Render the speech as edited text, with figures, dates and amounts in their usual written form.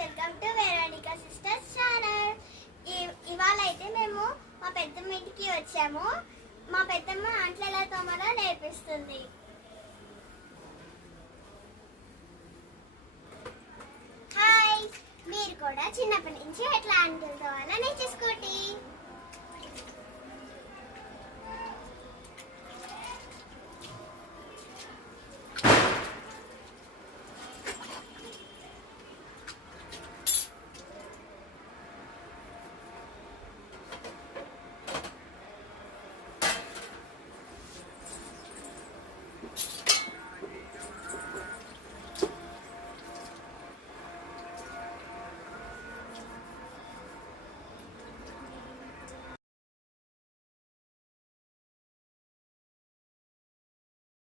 Welcome to Veronica sisters channel. ఇవాళ అయితే మేము మా పెద్దమ్మ ఇంటికి వచ్చాము. మా పెద్దమ్మ అంట్లు ఎలా తోమాలో నేర్పిస్తుంది. హాయ్, మీరు కూడా చిన్నప్పటి నుంచి ఎట్లా అంట్లు తోమాలో నేర్చేసుకోండి.